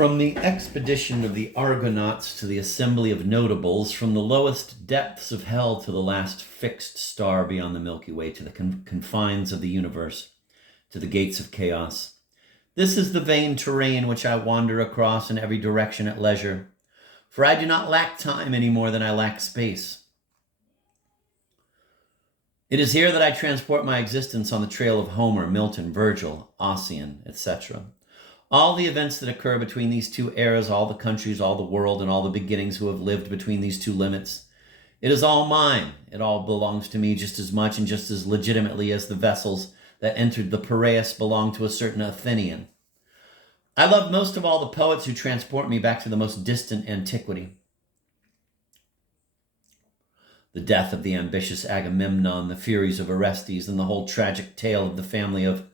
From the expedition of the Argonauts to the assembly of notables, from the lowest depths of hell to the last fixed star beyond the Milky Way, to the confines of the universe, to the gates of chaos. This is the vain terrain which I wander across in every direction at leisure, for I do not lack time any more than I lack space. It is here that I transport my existence on the trail of Homer, Milton, Virgil, Ossian, etc. All the events that occur between these two eras, all the countries, all the world, and all the beginnings who have lived between these two limits. It is all mine. It all belongs to me just as much and just as legitimately as the vessels that entered the Piraeus belong to a certain Athenian. I love most of all the poets who transport me back to the most distant antiquity. The death of the ambitious Agamemnon, the furies of Orestes, and the whole tragic tale of the family of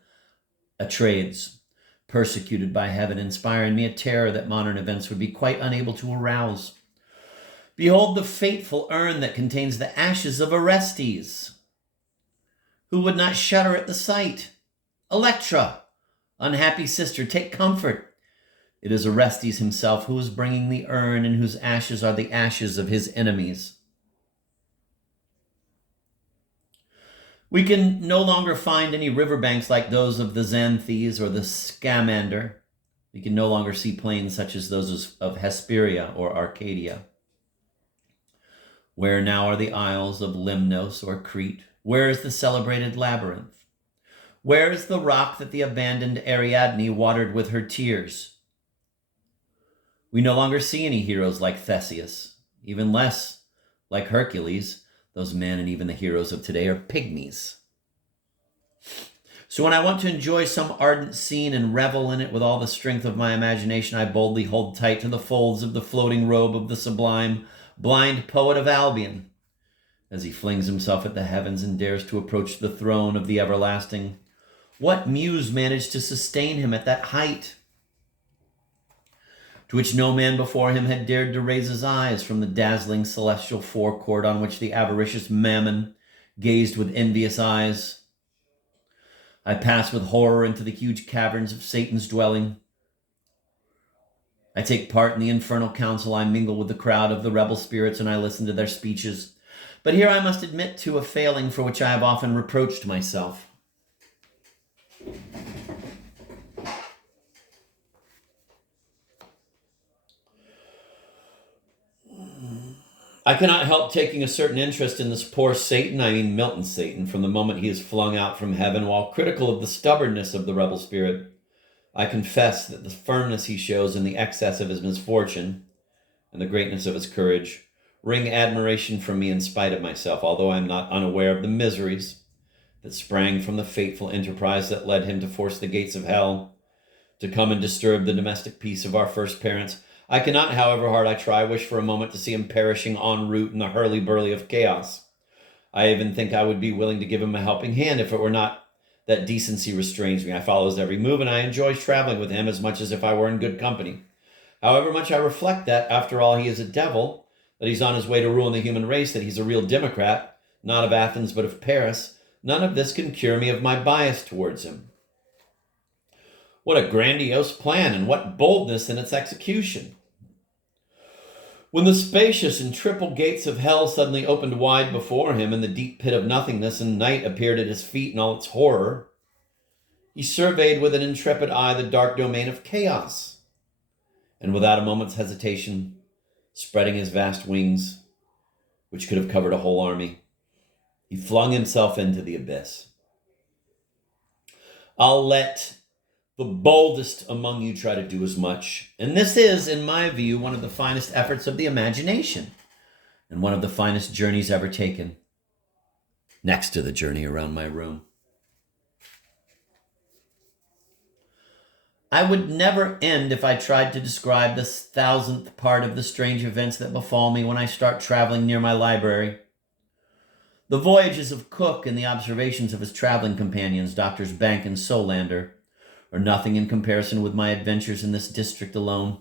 Atreides, persecuted by heaven, inspiring me a terror that modern events would be quite unable to arouse. Behold the fateful urn that contains the ashes of Orestes. Who would not shudder at the sight? Electra, unhappy sister, take comfort. It is Orestes himself who is bringing the urn, and whose ashes are the ashes of his enemies. We can no longer find any riverbanks like those of the Xanthes or the Scamander. We can no longer see plains such as those of Hesperia or Arcadia. Where now are the isles of Lemnos or Crete? Where is the celebrated labyrinth? Where is the rock that the abandoned Ariadne watered with her tears? We no longer see any heroes like Theseus, even less like Hercules. Those men and even the heroes of today are pygmies. So when I want to enjoy some ardent scene and revel in it with all the strength of my imagination, I boldly hold tight to the folds of the floating robe of the sublime, blind poet of Albion, as he flings himself at the heavens and dares to approach the throne of the everlasting. What muse managed to sustain him at that height, to which no man before him had dared to raise his eyes from the dazzling celestial forecourt on which the avaricious Mammon gazed with envious eyes? I pass with horror into the huge caverns of Satan's dwelling. I take part in the infernal council. I mingle with the crowd of the rebel spirits, and I listen to their speeches. But here I must admit to a failing for which I have often reproached myself. I cannot help taking a certain interest in this poor Satan, I mean Milton Satan, from the moment he is flung out from heaven. While critical of the stubbornness of the rebel spirit, I confess that the firmness he shows and the excess of his misfortune and the greatness of his courage wring admiration from me in spite of myself, although I am not unaware of the miseries that sprang from the fateful enterprise that led him to force the gates of hell, to come and disturb the domestic peace of our first parents. I cannot, however hard I try, wish for a moment to see him perishing en route in the hurly-burly of chaos. I even think I would be willing to give him a helping hand if it were not that decency restrains me. I follow his every move, and I enjoy traveling with him as much as if I were in good company. However much I reflect that, after all, he is a devil, that he's on his way to ruin the human race, that he's a real democrat, not of Athens but of Paris, none of this can cure me of my bias towards him. What a grandiose plan, and what boldness in its execution! When the spacious and triple gates of hell suddenly opened wide before him, and the deep pit of nothingness and night appeared at his feet in all its horror, he surveyed with an intrepid eye the dark domain of chaos, and without a moment's hesitation, spreading his vast wings, which could have covered a whole army, he flung himself into the abyss. I'll let the boldest among you try to do as much. And this is, in my view, one of the finest efforts of the imagination and one of the finest journeys ever taken, next to the journey around my room. I would never end if I tried to describe the 1,000th part of the strange events that befall me when I start traveling near my library. The voyages of Cook and the observations of his traveling companions, Doctors Bank and Solander, are nothing in comparison with my adventures in this district alone.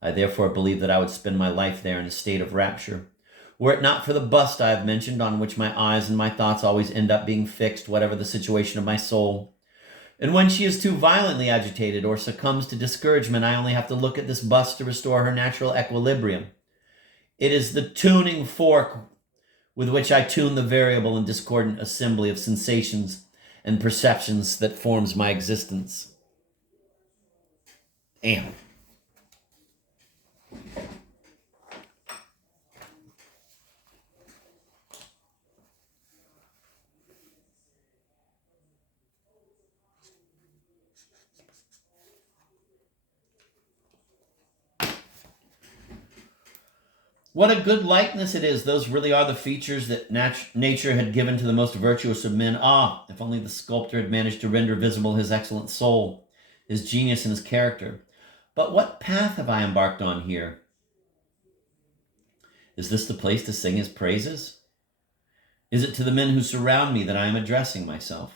I therefore believe that I would spend my life there in a state of rapture, were it not for the bust I have mentioned, on which my eyes and my thoughts always end up being fixed, whatever the situation of my soul. And when she is too violently agitated or succumbs to discouragement, I only have to look at this bust to restore her natural equilibrium. It is the tuning fork with which I tune the variable and discordant assembly of sensations and perceptions that forms my existence. Damn. What a good likeness it is. Those really are the features that nature had given to the most virtuous of men. Ah, if only the sculptor had managed to render visible his excellent soul, his genius, and his character. But what path have I embarked on here? Is this the place to sing his praises? Is it to the men who surround me that I am addressing myself?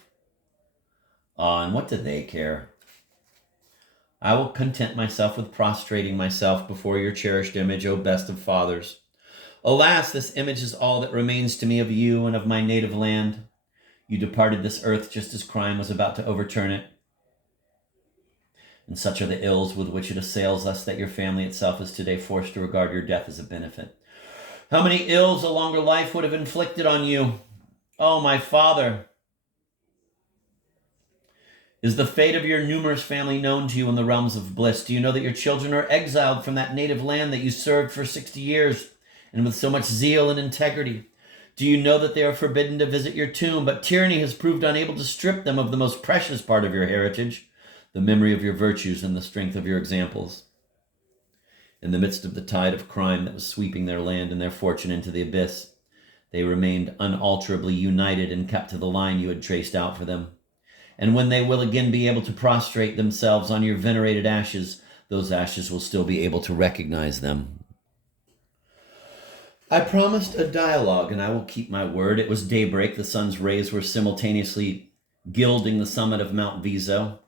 Ah, and what do they care? I will content myself with prostrating myself before your cherished image, O best of fathers. Alas, this image is all that remains to me of you and of my native land. You departed this earth just as crime was about to overturn it. And such are the ills with which it assails us that your family itself is today forced to regard your death as a benefit. How many ills a longer life would have inflicted on you? Oh, my father! Is the fate of your numerous family known to you in the realms of bliss? Do you know that your children are exiled from that native land that you served for 60 years, and with so much zeal and integrity? Do you know that they are forbidden to visit your tomb, but tyranny has proved unable to strip them of the most precious part of your heritage, the memory of your virtues and the strength of your examples? In the midst of the tide of crime that was sweeping their land and their fortune into the abyss, they remained unalterably united and kept to the line you had traced out for them. And when they will again be able to prostrate themselves on your venerated ashes, those ashes will still be able to recognize them. I promised a dialogue, and I will keep my word. It was daybreak. The sun's rays were simultaneously gilding the summit of Mount Viso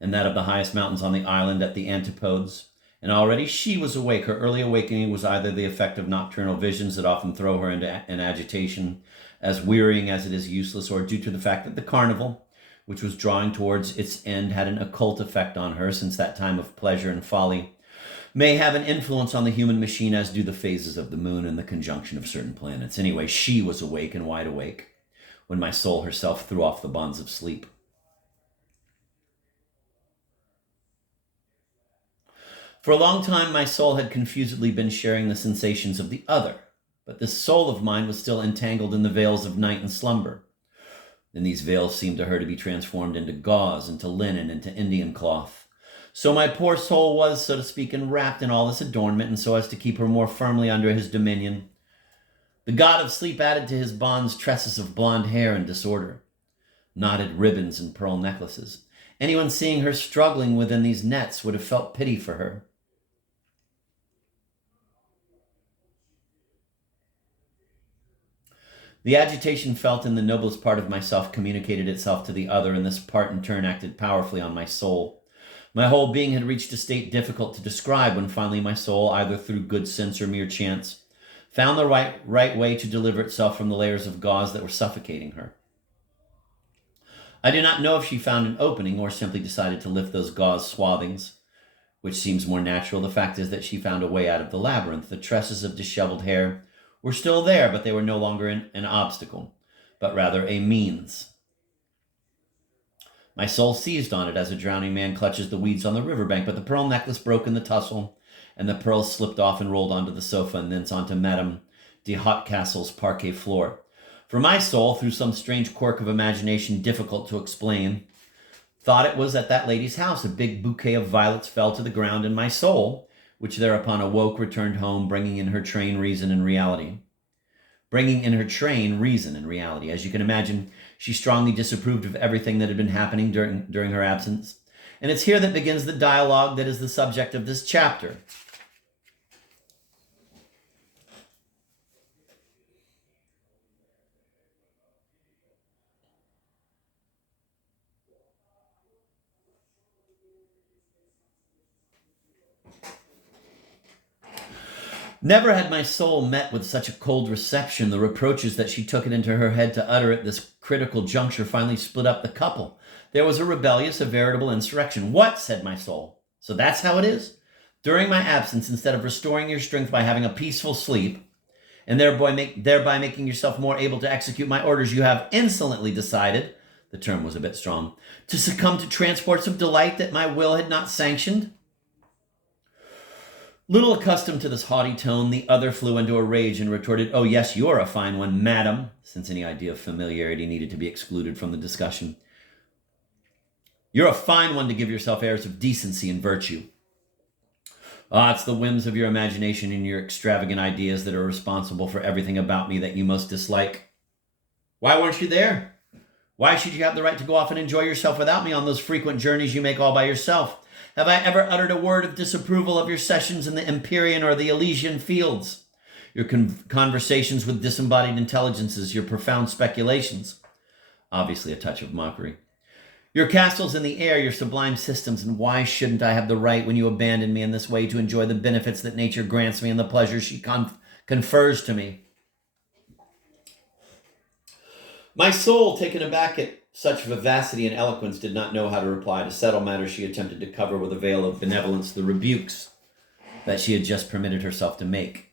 and that of the highest mountains on the island at the antipodes. And already she was awake. Her early awakening was either the effect of nocturnal visions that often throw her into an agitation, as wearying as it is useless, or due to the fact that the carnival, which was drawing towards its end, had an occult effect on her, since that time of pleasure and folly may have an influence on the human machine, as do the phases of the moon and the conjunction of certain planets. Anyway, she was awake and wide awake when my soul herself threw off the bonds of sleep. For a long time, my soul had confusedly been sharing the sensations of the other, but this soul of mine was still entangled in the veils of night and slumber. And these veils seemed to her to be transformed into gauze, into linen, into Indian cloth. So my poor soul was, so to speak, enwrapped in all this adornment, and so as to keep her more firmly under his dominion, the god of sleep added to his bonds tresses of blonde hair in disorder, knotted ribbons and pearl necklaces. Anyone seeing her struggling within these nets would have felt pity for her. The agitation felt in the noblest part of myself communicated itself to the other, and this part in turn acted powerfully on my soul. My whole being had reached a state difficult to describe when finally my soul, either through good sense or mere chance, found the right way to deliver itself from the layers of gauze that were suffocating her. I do not know if she found an opening or simply decided to lift those gauze swathings, which seems more natural. The fact is that she found a way out of the labyrinth. The tresses of disheveled hair were still there, but they were no longer an obstacle, but rather a means. My soul seized on it as a drowning man clutches the weeds on the riverbank, but the pearl necklace broke in the tussle, and the pearls slipped off and rolled onto the sofa and thence onto Madame de Hotcastle's parquet floor. For my soul, through some strange quirk of imagination difficult to explain, thought it was at that lady's house. A big bouquet of violets fell to the ground, and my soul, which thereupon awoke, returned home, bringing in her train reason and reality. As you can imagine, she strongly disapproved of everything that had been happening during her absence. And it's here that begins the dialogue that is the subject of this chapter. Never had my soul met with such a cold reception. The reproaches that she took it into her head to utter at this critical juncture finally split up the couple. There was a veritable insurrection. What? Said my soul. So that's how it is? During my absence, instead of restoring your strength by having a peaceful sleep, and thereby making yourself more able to execute my orders, you have insolently decided, the term was a bit strong, to succumb to transports of delight that my will had not sanctioned? Little accustomed to this haughty tone, the other flew into a rage and retorted, "Oh, yes, you're a fine one, madam," since any idea of familiarity needed to be excluded from the discussion. "You're a fine one to give yourself airs of decency and virtue. Ah, it's the whims of your imagination and your extravagant ideas that are responsible for everything about me that you most dislike. Why weren't you there? Why should you have the right to go off and enjoy yourself without me on those frequent journeys you make all by yourself? Have I ever uttered a word of disapproval of your sessions in the Empyrean or the Elysian fields? Your conversations with disembodied intelligences, your profound speculations." Obviously a touch of mockery. "Your castles in the air, your sublime systems, and why shouldn't I have the right, when you abandon me in this way, to enjoy the benefits that nature grants me and the pleasures she confers to me?" My soul, taken aback at such vivacity and eloquence, did not know how to reply. To settle matters, she attempted to cover with a veil of benevolence the rebukes that she had just permitted herself to make.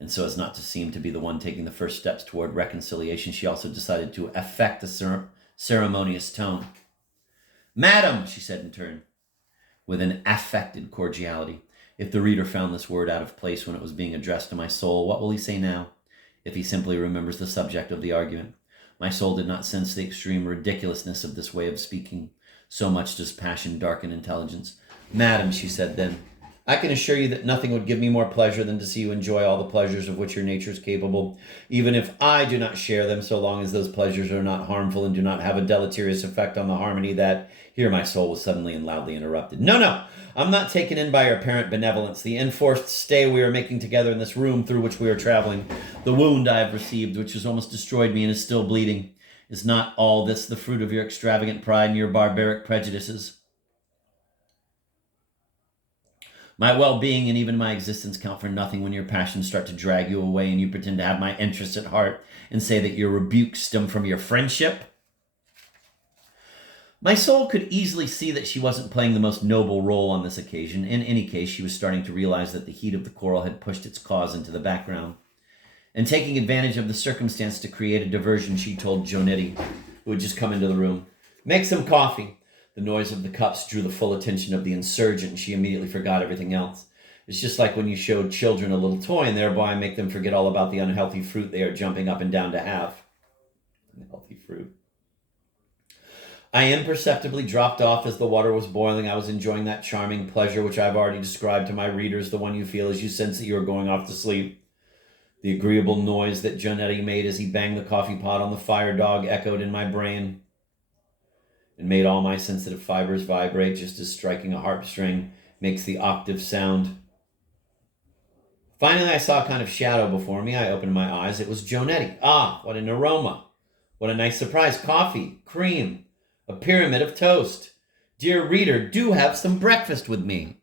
And so as not to seem to be the one taking the first steps toward reconciliation, she also decided to affect a ceremonious tone. "Madam," she said in turn, with an affected cordiality. If the reader found this word out of place when it was being addressed to my soul, what will he say now, if he simply remembers the subject of the argument? My soul did not sense the extreme ridiculousness of this way of speaking. So much does passion darken intelligence. "Madam," she said then, "I can assure you that nothing would give me more pleasure than to see you enjoy all the pleasures of which your nature is capable, even if I do not share them, so long as those pleasures are not harmful and do not have a deleterious effect on the harmony that—" Here my soul was suddenly and loudly interrupted. No, I'm not taken in by your apparent benevolence. The enforced stay we are making together in this room through which we are traveling, the wound I have received, which has almost destroyed me and is still bleeding, is not all this the fruit of your extravagant pride and your barbaric prejudices? My well-being and even my existence count for nothing when your passions start to drag you away and you pretend to have my interests at heart and say that your rebukes stem from your friendship." My soul could easily see that she wasn't playing the most noble role on this occasion. In any case, she was starting to realize that the heat of the quarrel had pushed its cause into the background. And taking advantage of the circumstance to create a diversion, she told Jonetti, who had just come into the room, "Make some coffee." The noise of the cups drew the full attention of the insurgent, and she immediately forgot everything else. It's just like when you show children a little toy and thereby make them forget all about the unhealthy fruit they are jumping up and down to have. Unhealthy fruit. I imperceptibly dropped off as the water was boiling. I was enjoying that charming pleasure which I have already described to my readers, the one you feel as you sense that you are going off to sleep. The agreeable noise that Jonetti made as he banged the coffee pot on the fire dog echoed in my brain and made all my sensitive fibers vibrate, just as striking a harp string makes the octave sound. Finally, I saw a kind of shadow before me. I opened my eyes. It was Jonetti. Ah, what an aroma. What a nice surprise. Coffee, cream, a pyramid of toast. Dear reader, do have some breakfast with me.